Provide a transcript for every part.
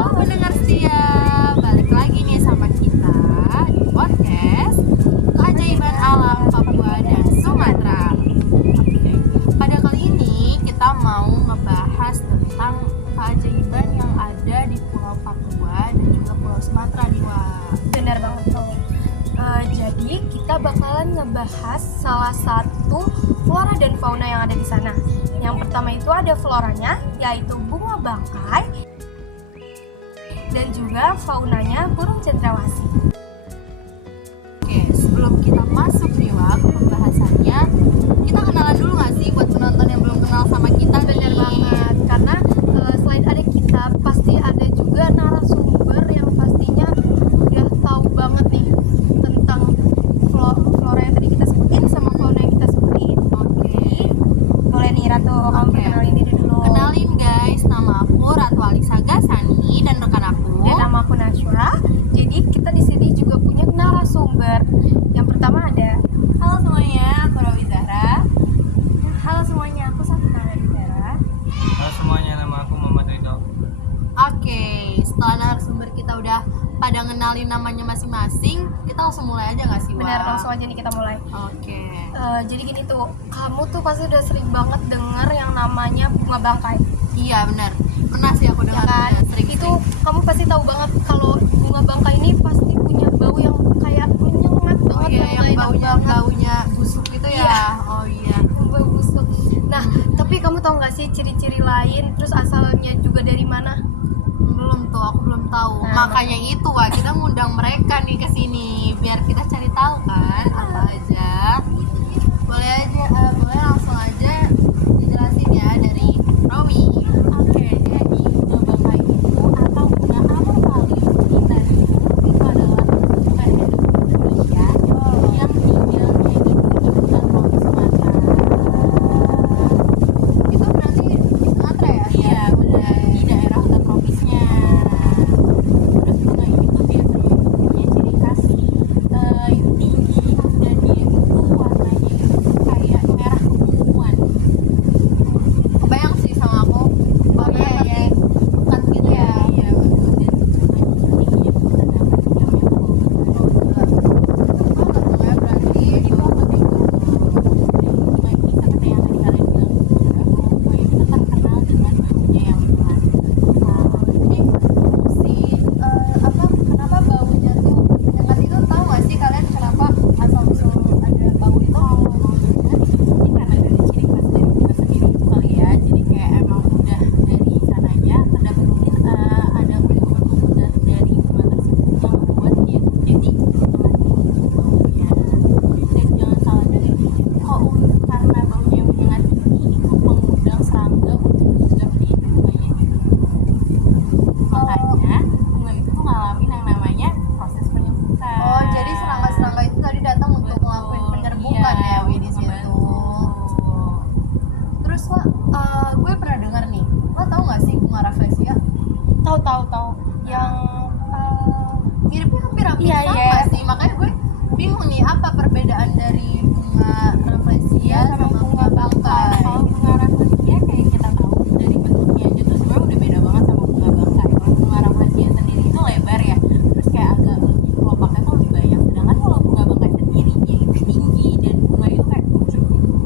Halo pendengar setia, balik lagi nih sama kita di podcast Keajaiban Alam Papua dan Sumatera. Oke, pada kali ini kita mau ngebahas tentang keajaiban yang ada di Pulau Papua dan juga Pulau Sumatera nih, Wak. Benar banget tuh. Jadi kita bakalan ngebahas salah satu flora dan fauna yang ada di sana. Yang pertama itu ada floranya, yaitu bunga bangkai, dan juga faunanya burung cendrawasih. Oke, sebelum kita masuk nih, Wak, ke pembahasannya, kita kenalan dulu nggak sih buat penonton yang belum kenal sama kita? Benar banget, karena selain ada kita, pasti ada juga narasumber yang pastinya udah tahu banget nih tentang flora yang tadi kita sebutin sama fauna yang kita sebutin. Oke. Boleh nih Ratu, kamu Oke. kenalin diri dulu. Kenalin guys, nama aku Ratu Alisa Gasani dan rekan aku. Dan nama aku Nashwa. Jadi kita di sini juga punya narasumber. Yang pertama ada. Halo semuanya, aku Rawi Zahra. Halo semuanya, aku Safina dari Vera. Halo semuanya, nama aku Muhammad Ridho. Oke, setelah narasumber kita udah pada ngenalin namanya masing-masing, kita langsung mulai aja nggak sih, Wak? Benar, langsung aja nih kita mulai. Oke. Jadi gini tuh, kamu tuh pasti udah sering banget denger yang namanya bunga bangkai, Iya benar. Pernah sih aku ya dengar. kan? Itu kamu pasti tahu banget kalau bunga bangkai ini pasti punya bau yang kayak menyengat Oh banget, iya, yang enak banget. baunya busuk gitu ya. Iya. Oh iya. Bau busuk. Nah, tapi kamu tahu nggak sih ciri-ciri lain, terus asalnya juga dari mana? Belum tuh, aku belum tahu. Nah, Makanya itu, Wak, kita ngundang mereka nih ke sini biar kita cari tahu kan apa aja. Boleh langsung aja dijelasin ya dari Romi. Oke, jadi bunga bangkai itu atau bunga Amorphalius itu adalah bunga endemik Indonesia yang tinggalnya itu di hutan tropis Sumatera. Itu berarti di Sumatera ya? Iya, benar, di daerah hutan tropisnya. Terus bunga ini tuh biasanya itu punya ciri khas tinggi dan dia itu warnanya itu kayak merah keunguan. Kebayang sih sama aku. Oh iya, iya. Bukan gitu ya. Iya, betul. Dan tingginya itu terdapat 3 meter. Berarti Di bawah itu dan bunga ini seperti yang tadi kalian bilang juga, bunga ini tuh terkenal dengan baunya yang menyengat. Jadi kenapa baunya tuh menyengat itu, tahu nggak sih kalian kenapa asal usul ada bau itu? Mungkin karena dari ciri khas dari bunga sendiri itu kali ya, jadi kayak emang udah dari sananya terdapat mungkin ada unsur-unsur dari bunga tersebut yang membuat dia tuh jadi menyengat gitu baunya. Dan jangan salah juga nih, karena baunya yang menyengat ini itu mengundang serangga untuk hinggap di bunganya itu. Makanya bunga itu tuh ngalamin yang namanya proses penyembuhan. Oh, jadi serangga-serangga itu tadi datang untuk ngelakuin penyerbukan ya, Wi, di situ. Terus, Wak, gue pernah dengar nih, lo tau nggak sih bunga rafflesia? Tahu yang Miripnya hampir Iya, sama iya. sih, makanya gue bingung nih apa perbedaan dari bunga rafflesia sama bunga bangkai. Kalau bunga rafflesia kayak kita tahu dari bentuknya aja tuh sebenarnya udah beda banget sama bunga bangkai. Kalau bunga rafflesia sendiri itu lebar ya, terus kayak agak lebih kelopaknya tuh lebih banyak. Sedangkan kalau bunga bangkai sendiri dia itu tinggi dan bunga itu kayak pucuk gitu.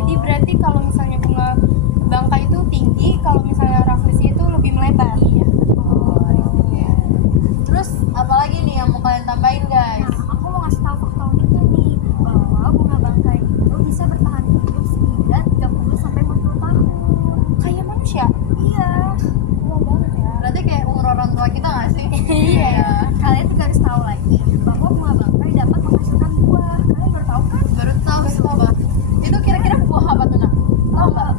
Jadi berarti kalau misalnya bunga bangkai itu tinggi, kalau misalnya rafflesia itu lebih melebar. Iya. Iya. Terus apalagi nih yang mau kalian tambahin, guys? Nah, aku mau ngasih tahu fakta uniknya nih, bahwa bunga bangkai itu bisa bertahan hidup hingga 30 sampai 40 tahun. Kayak manusia? Iya. Lama banget ya. Berarti kayak umur orang tua kita nggak sih? Iya. Kalian juga harus tahu lagi bahwa bunga bangkai dapat menghasilkan buah. Kalian baru tahu kan? Baru tahu sumpah. Itu kira-kira buah apa tuh, Nak? Tahu nggak?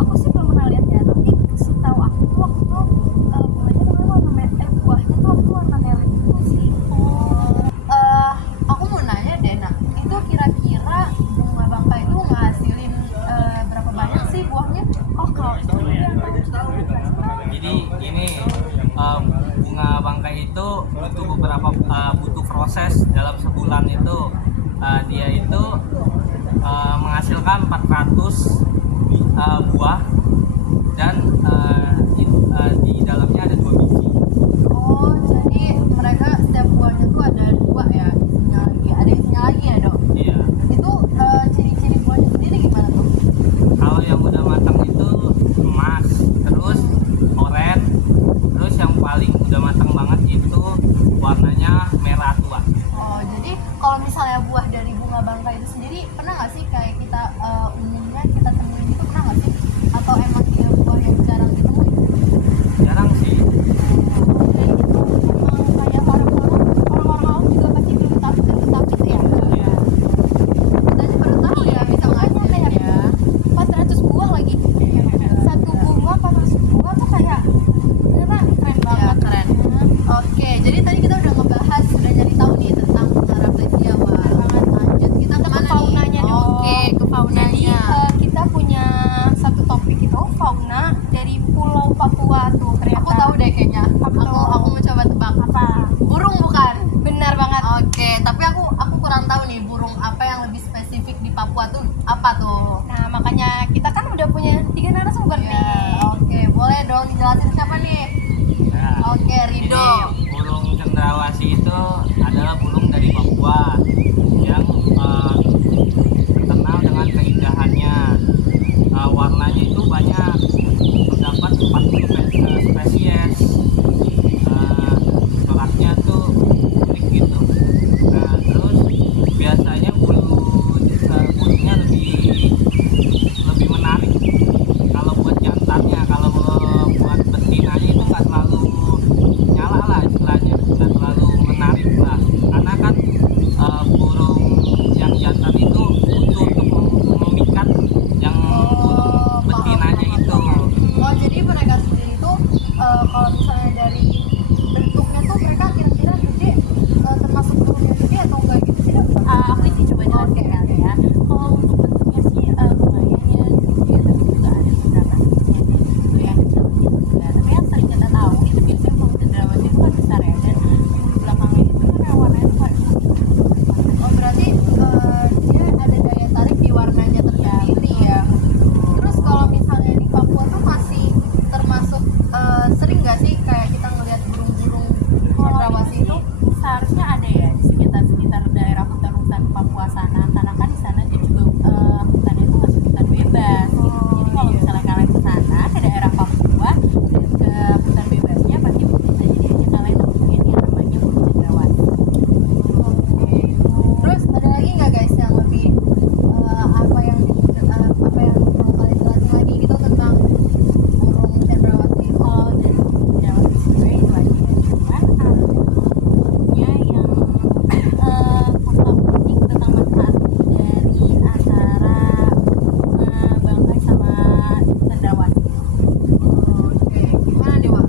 Aku sih belum pernah lihat ya, tapi setahu aku tuh waktu itu bunganya namanya warna merah, buahnya tuh waktu warna merah itu sih. Aku mau nanya deh, Nak. Itu kira-kira bunga bangkai itu ngasilin berapa banyak sih buahnya? Oh, kalau itu Jadi ini bunga bangkai itu butuh proses dalam sebulan itu dia itu menghasilkan 400 buah dan di dalamnya ada 2 biji. Oh, jadi mereka setiap buahnya tuh ada 2 ya, isinya lagi, ada isinya lagi ya dok. Iya. Itu ciri-ciri buahnya sendiri gimana tuh? Kalau yang udah matang itu emas, terus oranye, terus yang paling udah matang banget itu warnanya merah tua. Oh, jadi kalau misalnya buah dari bunga bangka itu sendiri, pernah nggak sih kayak kita umumnya kita temuin itu, pernah nggak sih? Atau emang dia buah yang jarang ditemuin? Jarang sih. Dan itu emang kayak orang-orang awam juga pasti belum tahu itu ya. Iya. Kita aja baru tahu ya bisa ngajar ya. 400 buah lagi. Satu bunga 400 buah tuh kayak ternyata keren Ya, banget. keren. Oke, jadi tadi kita udah ngebahas, udah nyari tahu nih tentang bunga rafflesia. Wah, lanjut kita Kita ke kemana faunanya nih? dong. Oke, ke Jadi faunanya. kita punya satu topik itu fauna dari Pulau Papua tuh ternyata. Aku tahu deh kayaknya. Apa tuh? Aku mencoba tebak. Apa? Burung bukan? Benar banget. Oke, tapi aku kurang tahu nih burung apa yang lebih spesifik di Papua tuh apa tuh? Nah, makanya kita kan udah punya 3 narasumber Ya, nih. oke, boleh dong dijelasin siapa nih? Nah, Oke, Rido. Jadi burung cendrawasih itu adalah burung dari Papua yang terkenal dengan keindahannya. Warnanya itu banyak, terdapat 40 spesies. Coraknya tuh unik gitu. Nah, terus biasanya burungnya lebih menarik kalau buat jantannya. Kalau buat betinanya itu nggak terlalu nyala lah istilahnya, nggak terlalu menarik lah, karena kan burung yang jantan itu butuh untuk memikat yang burung betinanya itu. Oh, jadi mereka sendiri tuh kalau misalnya dari bentuknya tuh mereka kira-kira gede, termasuk burung yang gede atau enggak gitu sih dok? Aku sih coba jelasin kali ya. Kalau untuk bentuknya sih lumayan ya, gitu ya, tapi juga ada beberapa jenis gitu yang kecil-kecil juga. Tapi yang sering kita tahu itu biasanya kalau cendrawasih itu kan besar ya, dan yang di belakangnya itu kan warnanya tuh kayak Oh, berarti dia ada daya tarik di warnanya tersendiri ya. Terus kalau misalnya di Papua tuh masih termasuk sering nggak sih kayak kita ngelihat burung-burung cendrawasih itu? seharusnya ada ya di sekitar daerah hutan-hutan Papua sana, karena kan di sana dia juga hutannya itu masih hutan bebas gitu. Jadi kalau misalnya kalian ke sana ke daerah Papua dan ke hutan bebasnya, pasti bisa jadi aja kalian nemuin yang namanya burung cendrawasih. Terus ada lagi nggak guys yang lebih apa yang perlu kalian jelasin lagi gitu tentang burung cendrawasih? Kalau dari burung cendrawasih sendiri itu aja ya, cuman ada yang fakta unik tentang manfaat dari antara bangkai sama cendrawasih. Oke, gimana nih Wak?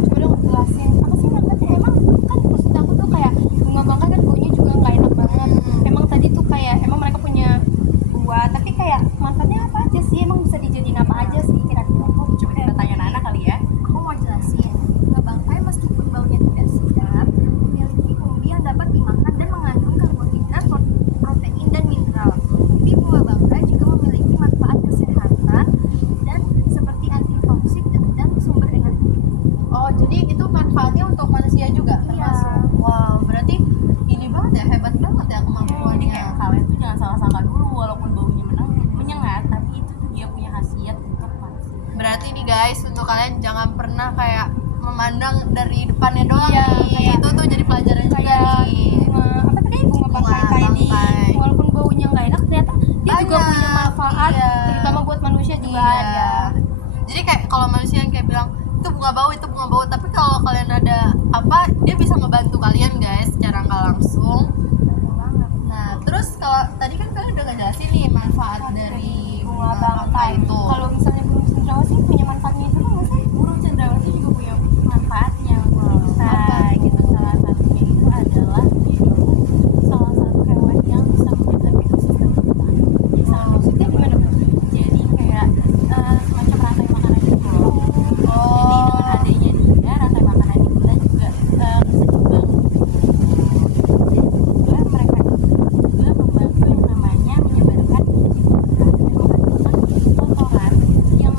Coba dong jelasin apa sih manfaatnya. Emang kan maksud aku tuh kayak bunga bangkai kan baunya juga nggak enak banget. Emang tadi tuh kayak emang mereka punya buah, tapi kayak manfaatnya apa aja sih? Emang bisa dijadiin apa aja sih kira-kira? Coba kita tanya Nana kali ya. Aku mau jelasin, bunga bangkai meskipun baunya tidak sedap, memiliki umbi yang dapat dimakan dan mengandung karbohidrat, protein, dan mineral. Umbi bunga bangkai juga memiliki manfaat kesehatan dan seperti antitoksik dan sumber energi. Oh, jadi itu manfaatnya untuk manusia juga termasuk? Iya. Wow, berarti ini banget ya, hebat banget ya Jadi kemampuannya. kayak kalian tuh jangan salah sangka dulu, walaupun baunya menyengat, tapi itu tuh dia punya khasiat untuk manusia. Berarti nih guys, untuk kalian jangan pernah kayak memandang dari depannya doang Iya, nih. kayak- Itu tuh jadi pelajaran juga Kayak nih. bunga apa tadi bunga bangkai Bunga kayak di bangkai. walaupun baunya nggak enak ternyata dia juga Banyak, punya manfaat, iya. terutama buat manusia juga Iya. ada. Jadi kayak kalau manusia yang kayak bilang itu bunga bau, tapi kalau kalian ada apa, dia bisa ngebantu kalian guys secara nggak langsung. Nah, terus kalau tadi kan kalian udah ngejelasin nih manfaat dari Bunga bangkai itu. Kalau misalnya burung cendrawasih punya manfaatnya itu kan nggak sih? Burung cendrawasih juga punya manfaatnya. Nah, Apa? gitu, salah satunya itu adalah dia itu salah satu hewan yang bisa menjaga ekosistem hutan. Jadi maksudnya gimana Bu? Jadi kayak semacam rantai makanan gitu loh. Jadi dengan adanya dia, rantai makanan di hutan juga seimbang. Dan juga mereka itu juga membantu yang namanya menyebarkan biji-biji dan menghasilkan kotoran yang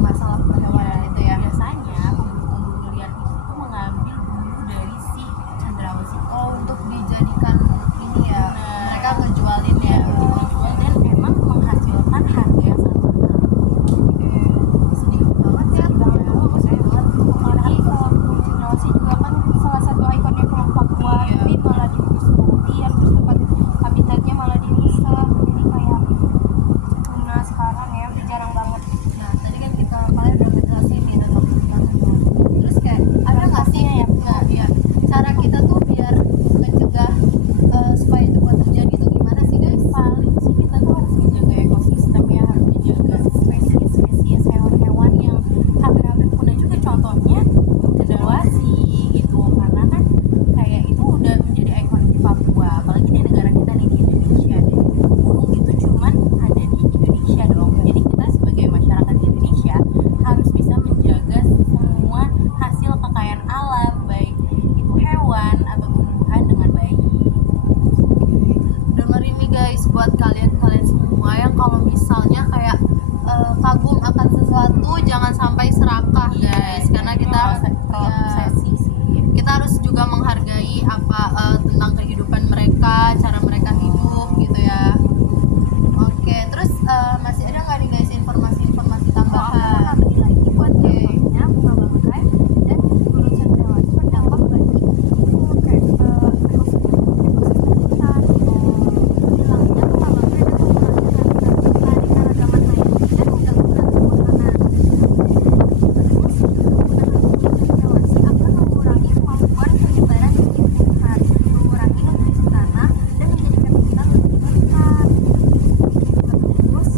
masalah perhewanan itu ya. Biasanya pemburu-pemburu liar itu mengambil bulu dari si cendrawasih itu. Oh, untuk dijadikan ini ya, Benar. mereka ngejualin ya. Dijual dan emang menghasilkan harga yang sangat mahal. Sedih banget ya. Apalagi burung cendrawasih juga kan salah satu ikonnya Pulau Papua, tapi malah dibunuh, terus tempat habitatnya malah dirusak, jadi kayak punah sekarang ya, udah jarang banget. Nah, tadi kan kalian udah ngejelasin nih tentang kebutuhan. Terus kayak ada nggak sih ya cara kita tuh biar mencegah supaya itu nggak terjadi tuh gimana sih guys? Paling sih kita tuh harus menjaga ekosistem ya, harus menjaga spesies hewan-hewan yang hampir-hampir punah juga, contohnya cendrawasih gitu, karena kan kayak itu udah menjadi ikon di Papua, apalagi di negara kita nih, di Indonesia. Burung itu cuman ada di Indonesia dong, jadi kita sebagai masyarakat di Indonesia harus bisa menjaga semua hasil kekayaan alam, baik itu hewan atau tumbuhan, dengan baik. Dengerin nih guys, buat kalian semua yang kalau misalnya kayak kagum akan sesuatu, jangan sampai serakah guys, karena kita Terobsesi sih. kita harus juga menghargai apa tentang kehidupan mereka, cara mereka hidup gitu ya. Oke, terus masih ada nggak nih guys informasi tambahan? Nambahin lagi buat contohnya bunga bangkai dan burung cendrawasih berdampak bagi ekosistem kita. Hilangnya bunga bangkai dan keanekaragaman hayati dan mengganggu kehutanan. Terus penggunaan burung cendrawasih akan mengurangi kemampuan penyebaran tumbuhan, mengurangi nutrisi tanah dan menjadikan hutan lebih rentan. Terus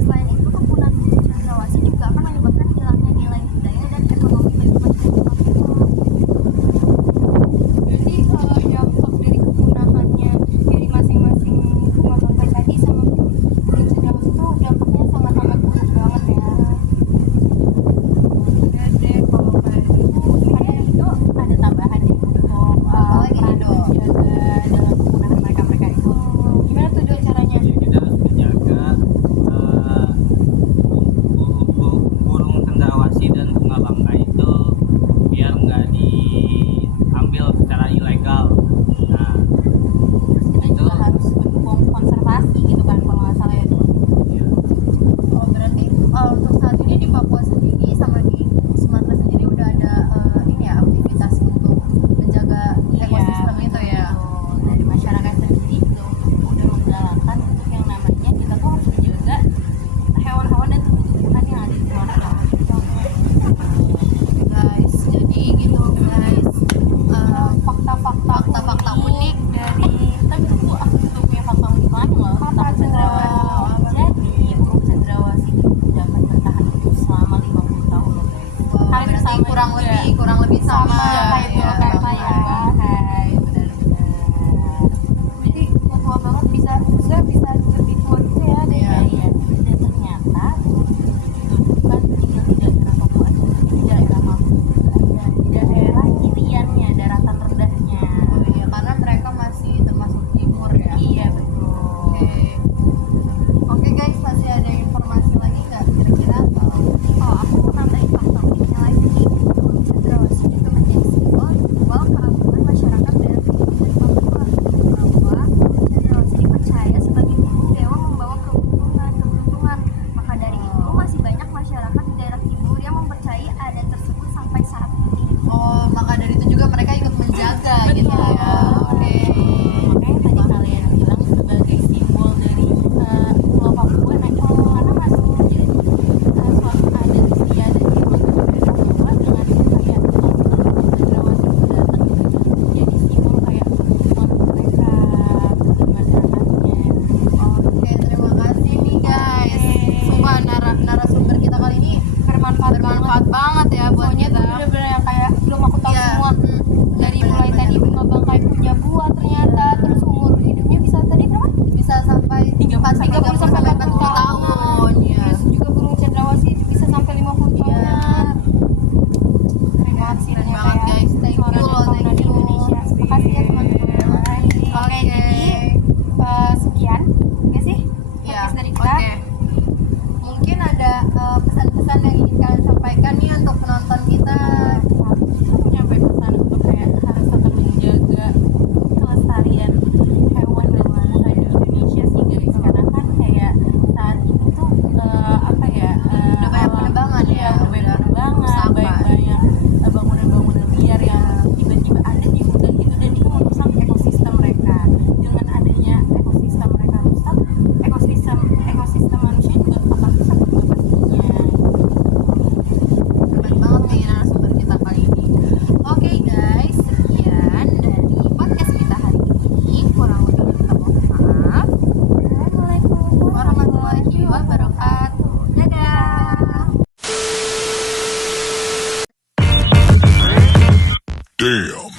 selain itu kepunaan burung cendrawasih juga akan menyebabkan hilangnya nilai budaya dan ekonomi bagi masyarakat Papua. Jadi dampak dari kepunahannya dari masing-masing bunga bangkai tadi sama burung cendrawasih itu dampaknya sangat-sangat buruk banget ya. Ya deh, kalau kayak gitu Ada tambahan nih untuk Apalagi nih, peran Do? menjaga dalam kepunahan mereka itu. Gimana tuh Do caranya? Jadi kita harus menjaga burung cendrawasih dan bunga bangkai itu biar nggak diambil secara ilegal. Nah, Kita juga harus mendukung konservasi gitu kan, kalau nggak salah itu. ya, Oh, berarti untuk saat ini di Papua sendiri sama di Sumatera sendiri udah ada ini ya aktivitas untuk menjaga ekosistem itu ya. Dari masyarakat Damn.